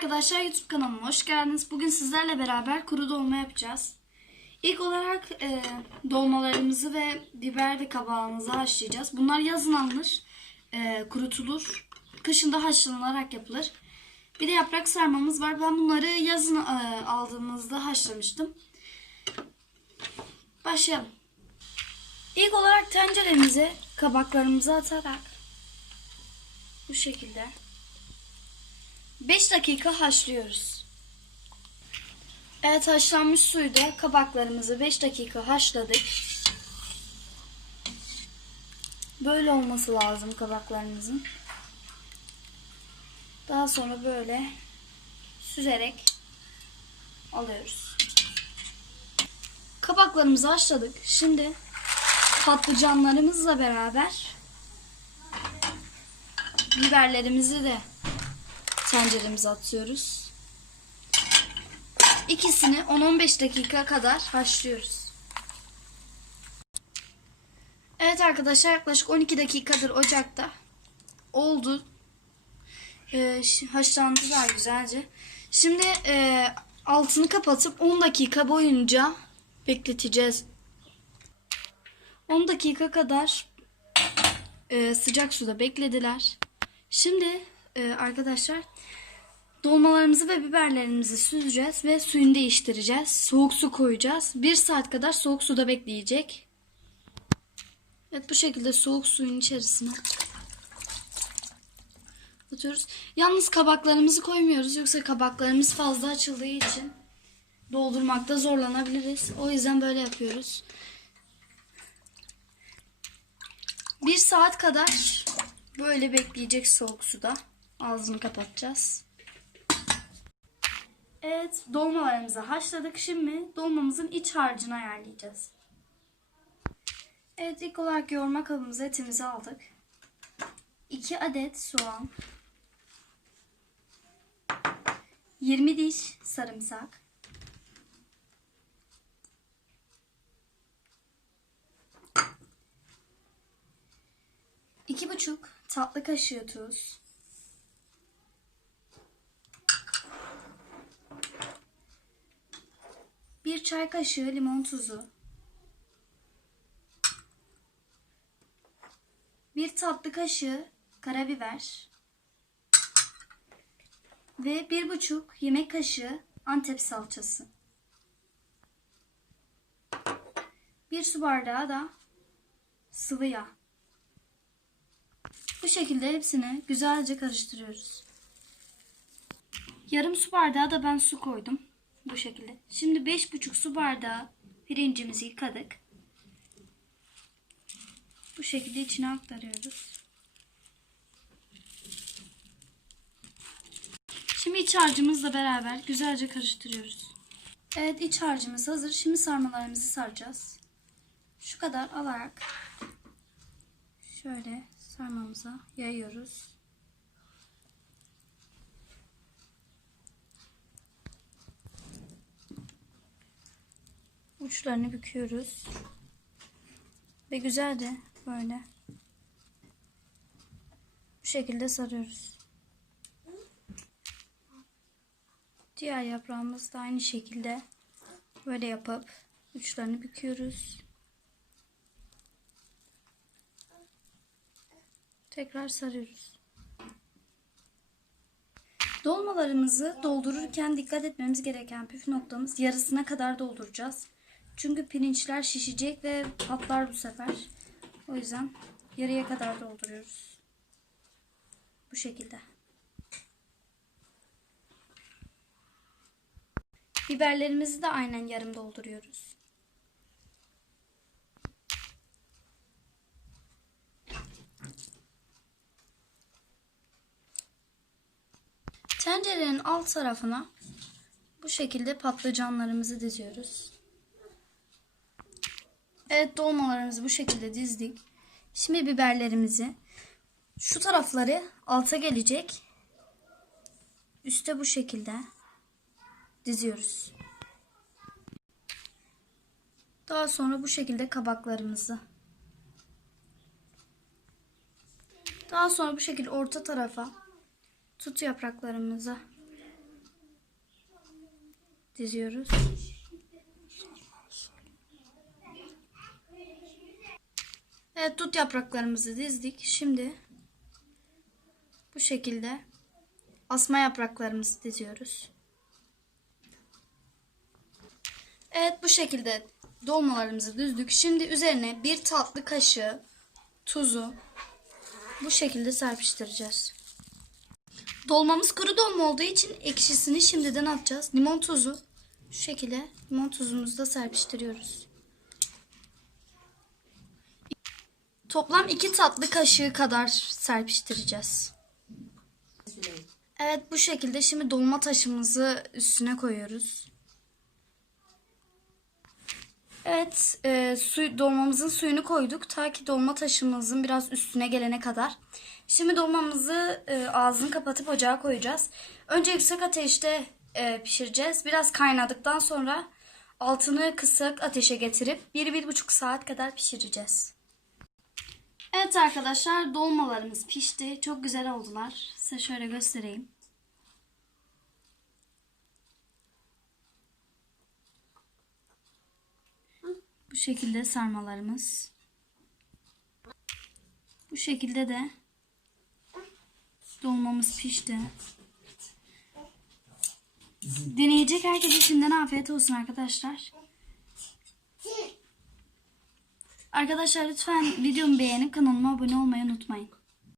arkadaşlar YouTube kanalıma hoş geldiniz. Bugün sizlerle beraber kuru dolma yapacağız. İlk olarak e, dolmalarımızı ve biber ve kabağımızı haşlayacağız. Bunlar yazın alınır, e, kurutulur, kışında haşlanarak yapılır. Bir de yaprak sarmamız var. Ben bunları yazın e, aldığımızda haşlamıştım. Başlayalım. İlk olarak tenceremize kabaklarımızı atarak bu şekilde 5 dakika haşlıyoruz. Evet haşlanmış suyu da kabaklarımızı 5 dakika haşladık. Böyle olması lazım kabaklarımızın. Daha sonra böyle süzerek alıyoruz. Kabaklarımızı haşladık. Şimdi patlıcanlarımızla beraber biberlerimizi de tenceremize atıyoruz. İkisini 10-15 dakika kadar haşlıyoruz. Evet arkadaşlar yaklaşık 12 dakikadır ocakta. Oldu. Ee, haşlandılar güzelce. Şimdi e, altını kapatıp 10 dakika boyunca bekleteceğiz. 10 dakika kadar e, sıcak suda beklediler. Şimdi e, arkadaşlar dolmalarımızı ve biberlerimizi süzeceğiz ve suyunu değiştireceğiz. Soğuk su koyacağız. 1 saat kadar soğuk suda bekleyecek. Evet bu şekilde soğuk suyun içerisine atıyoruz. Yalnız kabaklarımızı koymuyoruz. Yoksa kabaklarımız fazla açıldığı için doldurmakta zorlanabiliriz. O yüzden böyle yapıyoruz. Bir saat kadar böyle bekleyecek soğuk suda. Ağzını kapatacağız. Evet dolmalarımızı haşladık. Şimdi dolmamızın iç harcını ayarlayacağız. Evet ilk olarak yoğurma kabımıza etimizi aldık. 2 adet soğan. 20 diş sarımsak. İki buçuk tatlı kaşığı tuz. Bir çay kaşığı limon tuzu. Bir tatlı kaşığı karabiber. Ve bir buçuk yemek kaşığı antep salçası. Bir su bardağı da sıvı yağ. Bu şekilde hepsini güzelce karıştırıyoruz. Yarım su bardağı da ben su koydum. Bu şekilde. Şimdi 5,5 su bardağı pirincimizi yıkadık. Bu şekilde içine aktarıyoruz. Şimdi iç harcımızla beraber güzelce karıştırıyoruz. Evet iç harcımız hazır. Şimdi sarmalarımızı saracağız. Şu kadar alarak şöyle sarmamıza yayıyoruz. Uçlarını büküyoruz. Ve güzelce böyle bu şekilde sarıyoruz. Diğer yaprağımız da aynı şekilde böyle yapıp uçlarını büküyoruz. Tekrar sarıyoruz. Dolmalarımızı doldururken dikkat etmemiz gereken püf noktamız yarısına kadar dolduracağız. Çünkü pirinçler şişecek ve patlar bu sefer. O yüzden yarıya kadar dolduruyoruz. Bu şekilde. Biberlerimizi de aynen yarım dolduruyoruz. Tencerenin alt tarafına bu şekilde patlıcanlarımızı diziyoruz. Evet dolmalarımızı bu şekilde dizdik. Şimdi biberlerimizi şu tarafları alta gelecek. Üste bu şekilde diziyoruz. Daha sonra bu şekilde kabaklarımızı. Daha sonra bu şekilde orta tarafa tut yapraklarımızı diziyoruz. Evet dut yapraklarımızı dizdik. Şimdi bu şekilde asma yapraklarımızı diziyoruz. Evet bu şekilde dolmalarımızı düzdük. Şimdi üzerine bir tatlı kaşığı tuzu bu şekilde serpiştireceğiz. Dolmamız kuru dolma olduğu için ekşisini şimdiden atacağız. Limon tuzu şu şekilde limon tuzumuzu da serpiştiriyoruz. Toplam iki tatlı kaşığı kadar serpiştireceğiz. Evet bu şekilde şimdi dolma taşımızı üstüne koyuyoruz. Evet, e, su, dolmamızın suyunu koyduk ta ki dolma taşımızın biraz üstüne gelene kadar. Şimdi dolmamızı e, ağzını kapatıp ocağa koyacağız. Önce yüksek ateşte e, pişireceğiz. Biraz kaynadıktan sonra altını kısık ateşe getirip 1-1,5 saat kadar pişireceğiz. Evet arkadaşlar dolmalarımız pişti. Çok güzel oldular. Size şöyle göstereyim. Bu şekilde sarmalarımız. Bu şekilde de dolmamız pişti. Deneyecek herkese şimdiden afiyet olsun arkadaşlar. Arkadaşlar lütfen videomu beğenip kanalıma abone olmayı unutmayın.